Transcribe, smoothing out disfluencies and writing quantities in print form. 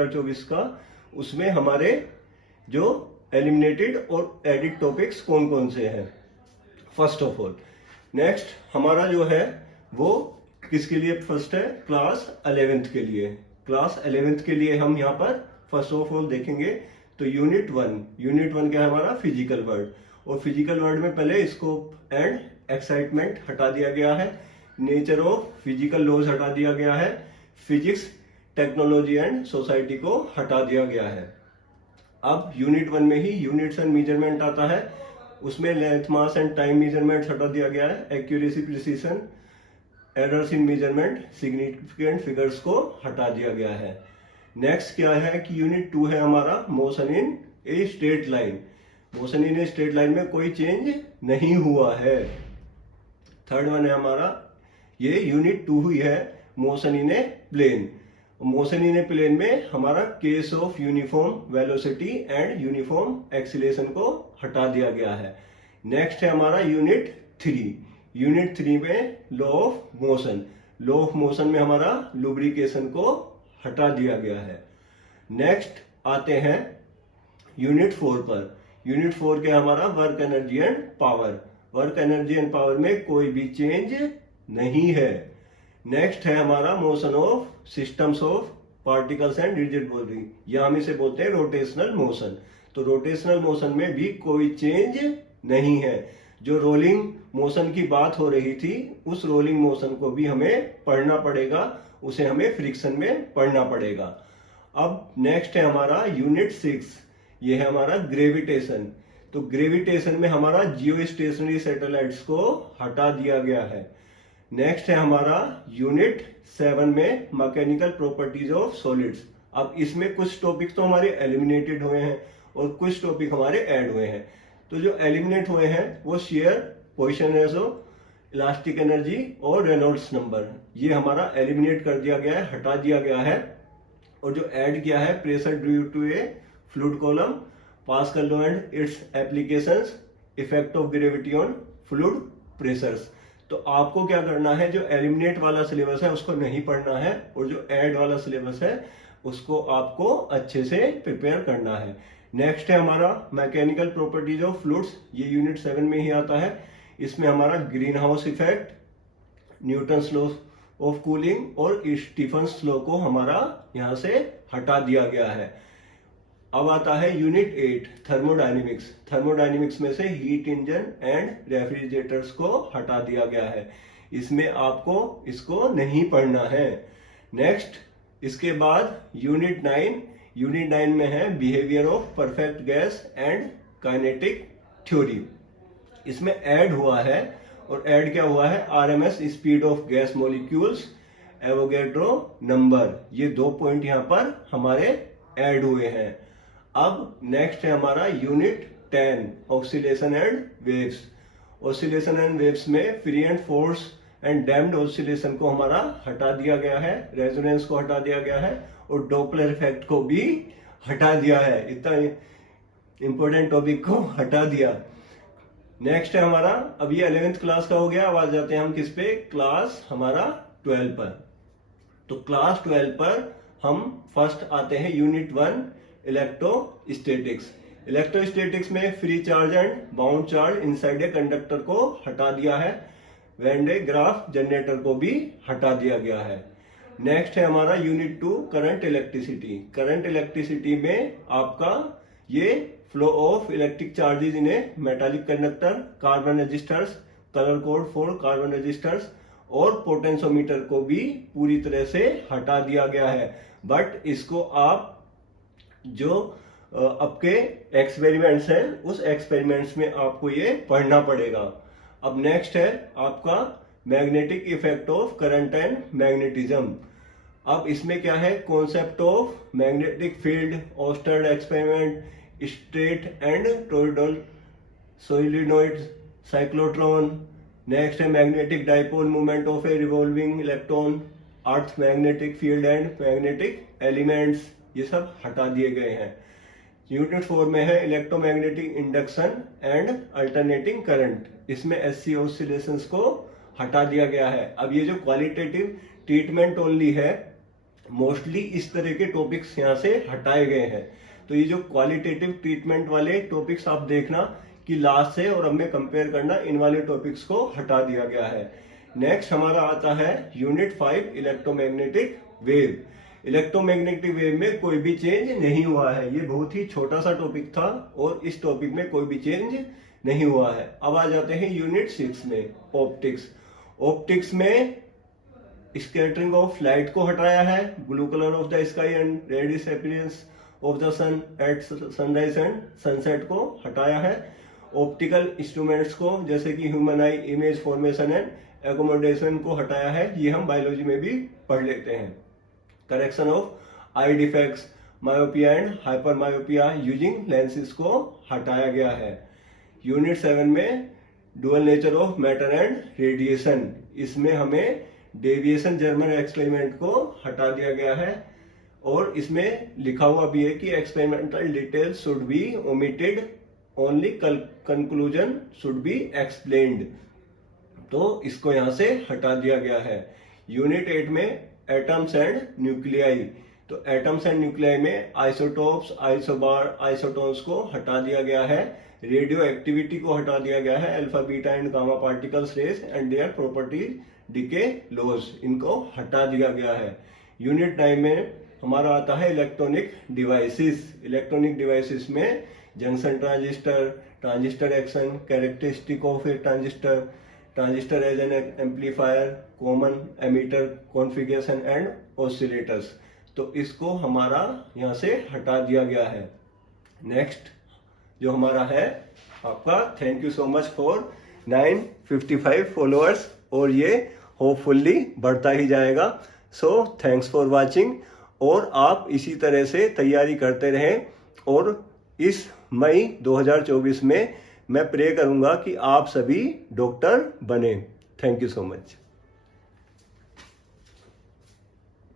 2024 का, उसमें हमारे जो एलिमिनेटेड और एडिड टॉपिक्स कौन कौन से हैं। फर्स्ट ऑफ ऑल नेक्स्ट हमारा जो है वो किसके लिए फर्स्ट है, क्लास 11th के लिए। क्लास 11th के लिए हम यहाँ पर फर्स्ट ऑफ ऑल देखेंगे तो यूनिट वन क्या है हमारा, फिजिकल वर्ल्ड। और फिजिकल वर्ल्ड में पहले स्कोप एंड एक्साइटमेंट हटा दिया गया है, नेचर ऑफ फिजिकल लॉज हटा दिया गया है, फिजिक्स टेक्नोलॉजी एंड सोसाइटी को हटा दिया गया है। अब यूनिट 1 में ही यूनिट्स एंड मेजरमेंट आता है, उसमें length mass and time measurement हटा दिया गया है, accuracy precision errors in measurement significant figures को हटा दिया गया है। नेक्स्ट क्या है कि यूनिट 2 है हमारा motion in a straight line. Motion in a straight line में कोई चेंज नहीं हुआ है। थर्ड वन है हमारा, ये यूनिट 2 ही है, motion in a plane. Motion in a plane में हमारा case of uniform velocity and uniform acceleration को हटा दिया गया है। नेक्स्ट है हमारा यूनिट 3। यूनिट 3 में law of motion, law of motion में हमारा लुब्रिकेशन को हटा दिया गया है। नेक्स्ट आते हैं यूनिट 4 पर। यूनिट 4 के हमारा work energy and power. Work energy and power में कोई भी चेंज नहीं है। नेक्स्ट है हमारा motion of systems of particles and rigid body, या हम इसे बोलते हैं रोटेशनल मोशन। तो रोटेशनल मोशन में भी कोई चेंज नहीं है। जो रोलिंग मोशन की बात हो रही थी उस रोलिंग मोशन को भी हमें पढ़ना पड़ेगा, उसे हमें फ्रिक्शन में पढ़ना पड़ेगा। अब नेक्स्ट है हमारा यूनिट 6, ये है हमारा ग्रेविटेशन। तो ग्रेविटेशन में हमारा जियो स्टेशनरी सैटेलाइट्स को हटा दिया गया है। नेक्स्ट है हमारा यूनिट 7 में मैकेनिकल प्रॉपर्टीज ऑफ सॉलिड्स। अब इसमें कुछ टॉपिक तो हमारे एलिमिनेटेड हुए हैं और कुछ टॉपिक हमारे ऐड हुए हैं। तो जो एलिमिनेट हुए हैं वो share, position ratio, elastic energy और रेनॉल्ड्स नंबर, ये हमारा एलिमिनेट कर दिया गया है, हटा दिया गया है। और जो ऐड किया है pressure due to a fluid column, Pascal law and its applications, effect of gravity on fluid pressures. तो आपको क्या करना है, जो एलिमिनेट वाला सिलेबस है उसको नहीं पढ़ना है और जो ऐड वाला सिलेबस है उसको आपको अच्छे से प्रिपेयर करना है। नेक्स्ट है हमारा मैकेनिकल प्रॉपर्टीज ऑफ फ्लूइड्स, ये यूनिट 7 में ही आता है। इसमें हमारा green house effect, Newton's law of cooling और स्टीफन्स लॉ को हमारा यहाँ से हटा दिया गया है। अब आता है यूनिट 8 थर्मोडायनेमिक्स। थर्मोडायनेमिक्स में से हीट इंजन एंड रेफ्रिजरेटर्स को हटा दिया गया है, इसमें आपको इसको नहीं पढ़ना है। नेक्स्ट इसके बाद यूनिट 9। यूनिट 9 में है behaviour of perfect gas and kinetic theory. इसमें ऐड हुआ है, और ऐड क्या हुआ है, RMS speed of gas molecules, Avogadro number, ये 2 पॉइंट यहाँ पर हमारे ऐड हुए हैं। अब नेक्स्ट है हमारा unit 10 oscillation and waves. Oscillation and waves में free and forced and damped oscillation को हमारा हटा दिया गया है, रेजोनेंस को हटा दिया गया है और डॉपलर इफेक्ट को भी हटा दिया है। इतना इंपॉर्टेंट टॉपिक को हटा दिया। नेक्स्ट है हमारा, अब ये 11th क्लास का हो गया। अब आ जाते हैं हम किस पे, क्लास हमारा 12 पर। तो क्लास 12 पर हम फर्स्ट आते हैं यूनिट 1 इलेक्ट्रोस्टैटिक्स। इलेक्ट्रोस्टैटिक्स में free charge and bound charge inside a conductor को हटा दिया है, वैन डे ग्राफ जनरेटर को भी हटा दिया गया है। नेक्स्ट है हमारा unit 2 current electricity. Current electricity में आपका ये flow of electric charges in a metallic conductor, carbon resistors, colour code for carbon resistors और पोटेंशियोमीटर को भी पूरी तरह से हटा दिया गया है। बट इसको आप जो आपके एक्सपेरिमेंट्स हैं उस एक्सपेरिमेंट्स में आपको ये पढ़ना पड़ेगा। अब नेक्स्ट है आपका magnetic effect of current and magnetism. अब इसमें क्या है, कॉन्सेप्ट ऑफ मैग्नेटिक फील्ड, ऑस्टर्ड experiment, straight and toroidal solenoid cyclotron. Next है magnetic dipole movement of a revolving electron, earth magnetic field and magnetic elements, ये सब हटा दिए गए हैं। यूनिट 4 में है electromagnetic induction and alternating current. इसमें एससी ऑसिलेशंस को हटा दिया गया है। अब ये जो क्वालिटेटिव ट्रीटमेंट ओनली है मोस्टली इस तरह के टॉपिक्स यहाँ से हटाए गए हैं। तो ये जो क्वालिटेटिव ट्रीटमेंट वाले टॉपिक्स आप देखना कि लास्ट से और अब में कंपेयर करना, इन वाले टॉपिक्स को हटा दिया गया है। नेक्स्ट हमारा आता है unit 5 electromagnetic wave. Electromagnetic wave में कोई भी चेंज नहीं हुआ है। ये बहुत ही छोटा सा टॉपिक था और इस टॉपिक में कोई भी चेंज नहीं हुआ है। अब आ जाते हैं यूनिट 6 में, ऑप्टिक्स। ऑप्टिक्स में स्कैटरिंग ऑफ लाइट को हटाया है, blue colour of the sky and reddish appearance of the sun at sunrise and sunset को हटाया है। ऑप्टिकल इंस्ट्रूमेंट्स को जैसे कि human eye image formation and accommodation को हटाया है, ये हम बायोलॉजी में भी पढ़ लेते हैं। Correction of I defects, myopia and hyper myopia using lenses को हटाया गया है। यूनिट 7 में dual nature of matter and radiation, इसमें हमें डेविएशन जर्मन एक्सपेरिमेंट को हटा दिया गया है और इसमें लिखा हुआ भी है कि experimental details should be omitted, only conclusion should be explained, तो इसको यहां से हटा दिया गया है। यूनिट 8 में एटम्स एंड न्यूक्लियाई, तो एटम्स एंड न्यूक्लियाई में आइसोटोप्स, आइसोबार, आइसोटोन्स को हटा दिया गया है। रेडियो एक्टिविटी को हटा दिया गया है, alpha beta and gamma particles rays and their properties, decay laws, इनको हटा दिया गया है। यूनिट 9 में हमारा आता है इलेक्ट्रॉनिक डिवाइसेस। इलेक्ट्रॉनिक डिवाइसेस में junction transistor, transistor action, characteristic of a transistor, transistor as an amplifier, common emitter configuration and oscillators, तो इसको हमारा यहाँ से हटा दिया गया है। नेक्स्ट जो हमारा है आपका, thank you so much for 955 followers, और ये होपफुली बढ़ता ही जाएगा। सो थैंक्स फॉर वाचिंग, और आप इसी तरह से तैयारी करते रहें, और इस मई 2024 में मैं प्रे करूंगा कि आप सभी डॉक्टर बने। Thank you so much.